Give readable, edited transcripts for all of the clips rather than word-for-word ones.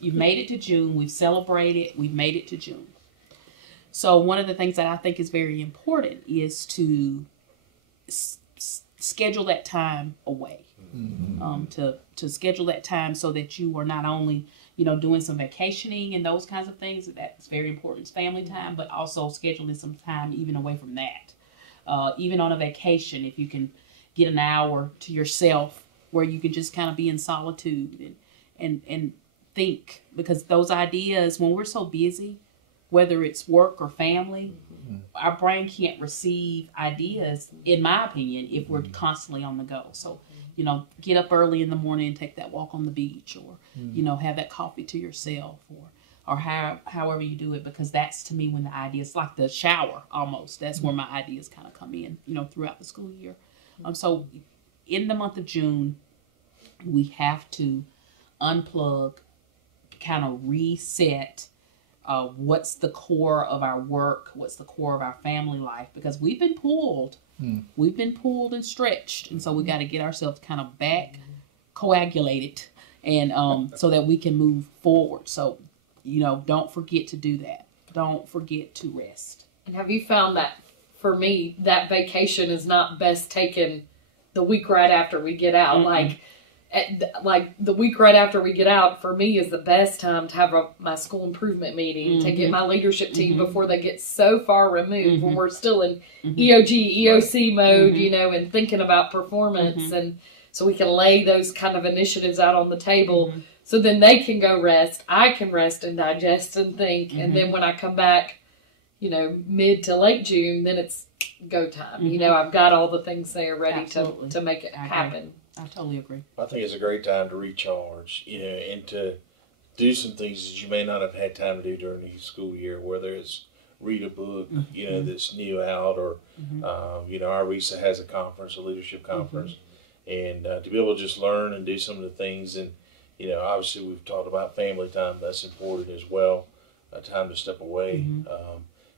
You've made it to June. We've celebrated. We've made it to June. So one of the things that I think is very important is to schedule that time away. Mm-hmm. To schedule that time so that you are not only, doing some vacationing and those kinds of things. That's very important. It's family time, but also scheduling some time even away from that. Even on a vacation, if you can get an hour to yourself where you can just kind of be in solitude and think, because those ideas, when we're so busy, whether it's work or family, our brain can't receive ideas, in my opinion, if we're constantly on the go. So, get up early in the morning and take that walk on the beach, or, have that coffee to yourself, or however you do it, because that's, to me, when the ideas, like the shower almost, that's where my ideas kind of come in, throughout the school year. So in the month of June, we have to unplug, kind of reset what's the core of our work, what's the core of our family life, because we've been pulled and stretched, and so we got to get ourselves kind of back coagulated, and so that we can move forward. So don't forget to do that. Don't forget to rest. And have you found that, for me, that vacation is not best taken the week right after we get out? Mm-hmm. Like the week right after we get out, for me, is the best time to have my school improvement meeting, to get my leadership team before they get so far removed, when we're still in EOG, EOC mode, and thinking about performance. And so we can lay those kind of initiatives out on the table, so then they can go rest. I can rest and digest and think. And then when I come back, mid to late June, then it's go time. I've got all the things there ready to make it happen. I totally agree. I think it's a great time to recharge, and to do some things that you may not have had time to do during the school year, whether it's read a book, that's new out, or, our RESA has a conference, a leadership conference, and to be able to just learn and do some of the things. And, obviously we've talked about family time. That's important as well, a time to step away.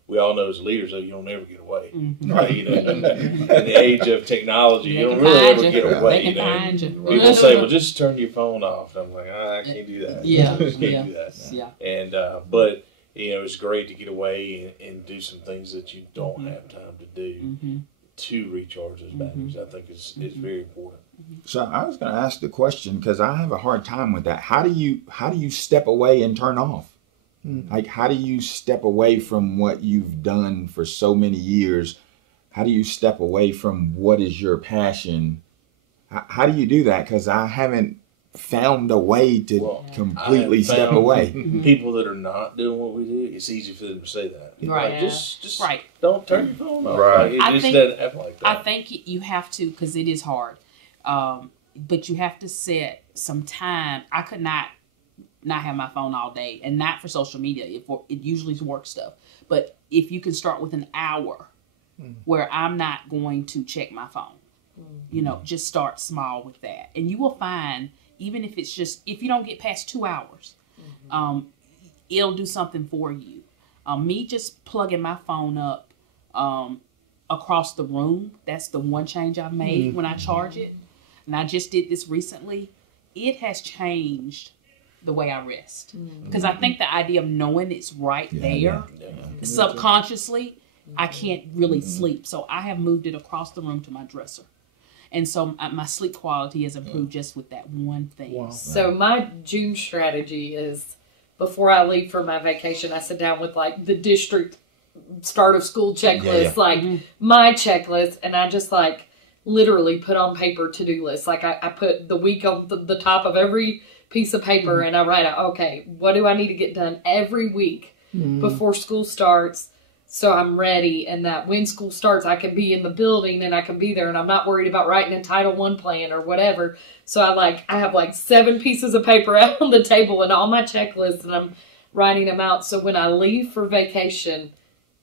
We all know as leaders, though, you don't ever get away. Right? In the age of technology, you don't really ever get away. They can find you. People say, "Well, just turn your phone off." And I'm like, I can't do that. Yeah, I just can't do that. Yeah. And but it's great to get away and do some things that you don't have time to do to recharge those batteries. I think it's very important. So I was going to ask the question, because I have a hard time with that. How do you step away and turn off? Like, how do you step away from what you've done for so many years? How do you step away from what is your passion? How do you do that? Because I haven't found a way to completely step away. People that are not doing what we do, it's easy for them to say that. Right. Like, just don't turn your phone off. Right. Like, it just doesn't happen like that. I think you have to, because it is hard. But you have to set some time. I could not have my phone all day, and not for social media. It usually is work stuff. But if you can start with an hour where I'm not going to check my phone, just start small with that. And you will find, even if it's just, if you don't get past 2 hours, it'll do something for you. Me just plugging my phone up across the room, that's the one change I've made when I charge it. And I just did this recently. It has changed the way I rest, because I think the idea of knowing it's right there, subconsciously, I can't really sleep. So I have moved it across the room to my dresser, and so my sleep quality has improved just with that one thing. Wow. So my June strategy is, before I leave for my vacation, I sit down with like the district start of school checklist, like my checklist, and I just like literally put on paper to-do lists. Like I put the week on the top of every piece of paper, and I write out, okay, what do I need to get done every week before school starts, so I'm ready, and that when school starts, I can be in the building and I can be there, and I'm not worried about writing a Title I plan or whatever. So I have like 7 pieces of paper out on the table and all my checklists, and I'm writing them out. So when I leave for vacation,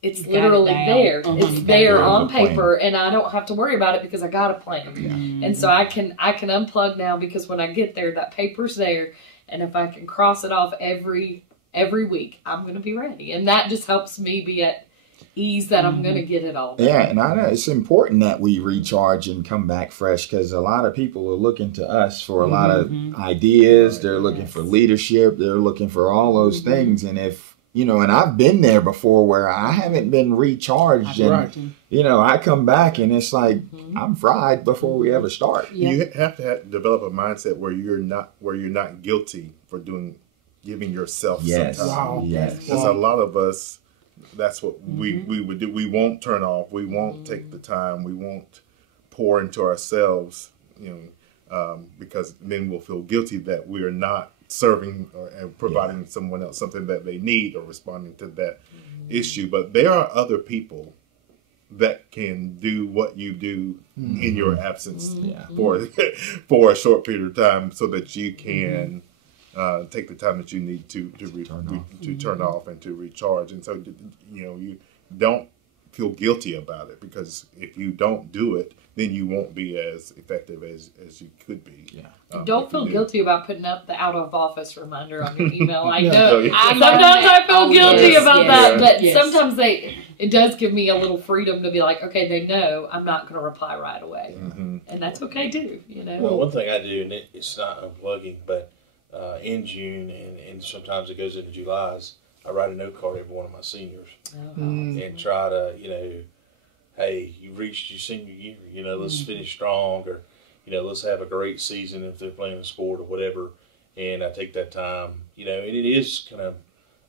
it's literally there. It's there on paper, and I don't have to worry about it because I got a plan. And so I can unplug now, because when I get there, that paper's there, and if I can cross it off every week, I'm going to be ready. And that just helps me be at ease that I'm going to get it all done. Yeah, and I know it's important that we recharge and come back fresh, because a lot of people are looking to us for a lot of ideas. They're looking for leadership. They're looking for all those things. And if, you know, and I've been there before where I haven't been recharged, and, you know, I come back and it's like, I'm fried before we ever start. You have to develop a mindset where you're not guilty for giving yourself some time. Wow. Yes. Because a lot of us, that's what we would do. We won't turn off. We won't take the time. We won't pour into ourselves, you know, because then we'll feel guilty that we are not serving and providing someone else something that they need or responding to that issue. But there are other people that can do what you do in your absence for a short period of time, so that you can take the time that you need to turn off and to recharge. And so, you know, you don't feel guilty about it, because if you don't do it, then you won't be as effective as you could be. Don't feel guilty about putting up the out of office reminder on your email. I know. I Sometimes I feel guilty about that, but yes. sometimes it does give me a little freedom to be like, okay, they know I'm not going to reply right away, and that's okay too. You know. Well, one thing I do, and it's not unplugging, but in June and sometimes it goes into July, is I write a note card to every one of my seniors and try to, you know, hey, you reached your senior year, you know, let's finish strong, or, you know, let's have a great season if they're playing a sport or whatever. And I take that time, you know, and it is kind of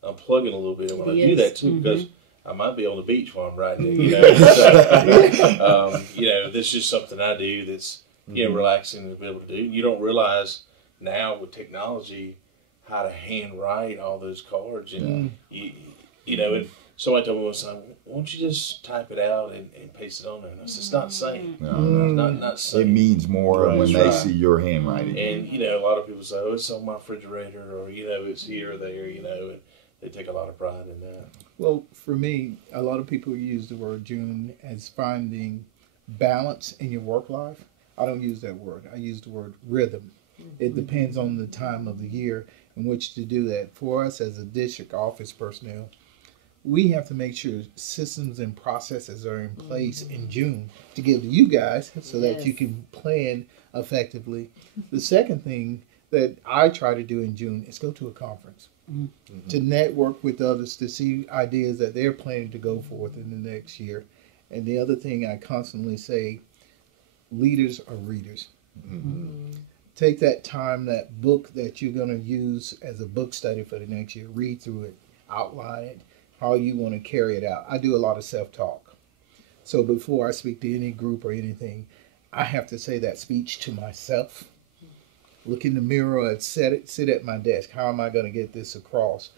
unplugging a little bit when I do that too, because I might be on the beach while I'm writing it, you know. So, you know, this is something I do that's, you know, relaxing to be able to do. You don't realize now with technology how to hand write all those cards, and you know, and somebody told me one time, why don't you just type it out and paste it on there? And I said, it's not the same. Not same. It means more when they see your handwriting. And, you know, a lot of people say, oh, it's on my refrigerator, or, you know, it's here or there, you know, and they take a lot of pride in that. Well, for me, a lot of people use the word June as finding balance in your work life. I don't use that word. I use the word rhythm. It depends on the time of the year in which to do that. For us as a district office personnel, we have to make sure systems and processes are in place in June to give to you guys so that you can plan effectively. The second thing that I try to do in June is go to a conference to network with others, to see ideas that they're planning to go forth in the next year. And the other thing I constantly say, leaders are readers. Take that time, that book that you're going to use as a book study for the next year, read through it, outline it, how you want to carry it out. I do a lot of self-talk. So before I speak to any group or anything, I have to say that speech to myself. Look in the mirror and sit at my desk. How am I going to get this across?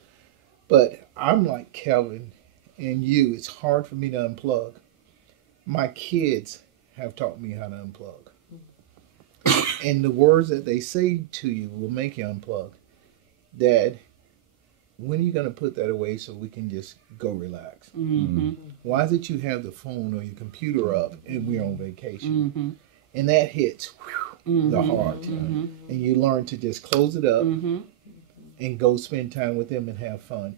But I'm like Kelvin and you. It's hard for me to unplug. My kids have taught me how to unplug. And the words that they say to you will make you unplug. Dad, when are you going to put that away so we can just go relax? Why is it you have the phone or your computer up and we're on vacation? And that hits the heart. And you learn to just close it up and go spend time with them and have fun.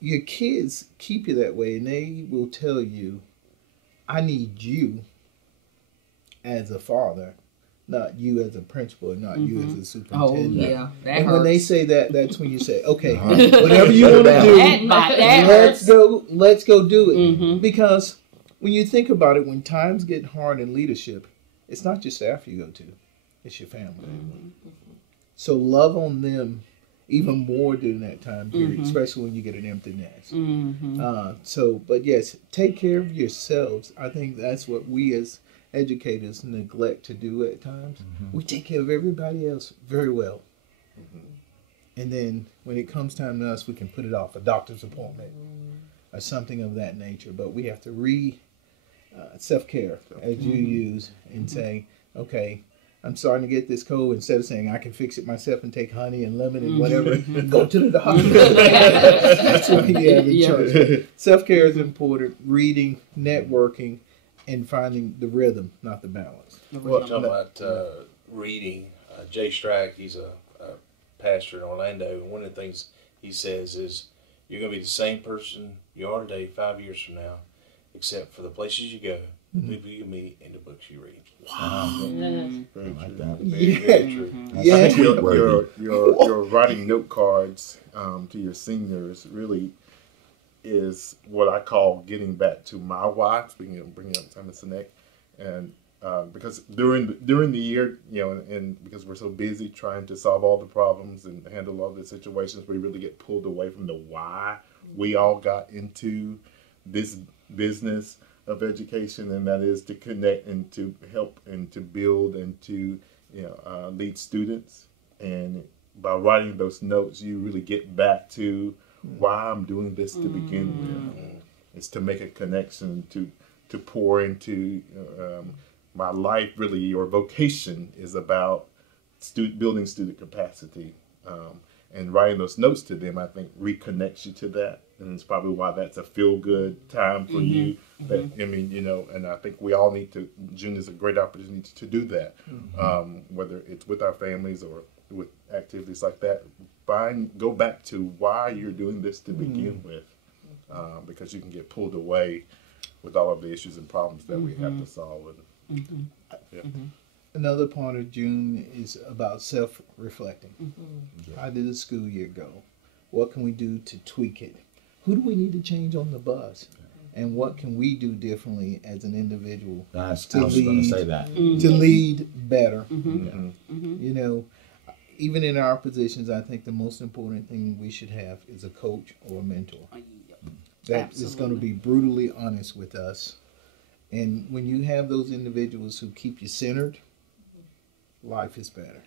Your kids keep you that way, and they will tell you, I need you as a father, not you as a principal, not you as a superintendent. Oh, yeah. That and hurts. when they say that, that's when you say, okay, whatever you want to do, let's go do it. Because when you think about it, when times get hard in leadership, it's not just staff you go to, it's your family. So love on them even more during that time period, especially when you get an empty nest. But yes, take care of yourselves. I think that's what we as educators neglect to do at times. We take care of everybody else very well. And then when it comes time to us, we can put it off, a doctor's appointment or something of that nature. But we have to self-care, as you use, and say, okay, I'm starting to get this cold. Instead of saying I can fix it myself and take honey and lemon and whatever, go to the doctor. That's what you have in church. Self-care is important. Reading, networking, and finding the rhythm, not the balance. Well, talking about reading, Jay Strack, he's a pastor in Orlando, and one of the things he says is, you're going to be the same person you are today 5 years from now, except for the places you go, the people you meet, and the books you read. Wow. Very I like true. that. Very true. That's Yeah. tweet-worthy. Your writing note cards to your seniors really is what I call getting back to my why. Speaking of bringing up Thomas Sinek, and because during the year, and because we're so busy trying to solve all the problems and handle all the situations, we really get pulled away from the why we all got into this business of education, and that is to connect and to help and to build and to lead students. And by writing those notes, you really get back to why I'm doing this to begin with. It's to make a connection, to pour into my life. Really, your vocation is about building student capacity, and writing those notes to them, I think, reconnects you to that, and it's probably why that's a feel-good time for you. That I mean, and I think we all need to. June is a great opportunity to do that, whether it's with our families or with activities like that. Go back to why you're doing this to begin with, because you can get pulled away with all of the issues and problems that we have to solve. Another part of June is about self-reflecting. How did the school year go? What can we do to tweak it? Who do we need to change on the bus? And what can we do differently as an individual I was going to say that. to lead better? Even in our positions, I think the most important thing we should have is a coach or a mentor that is going to be brutally honest with us. And when you have those individuals who keep you centered, life is better.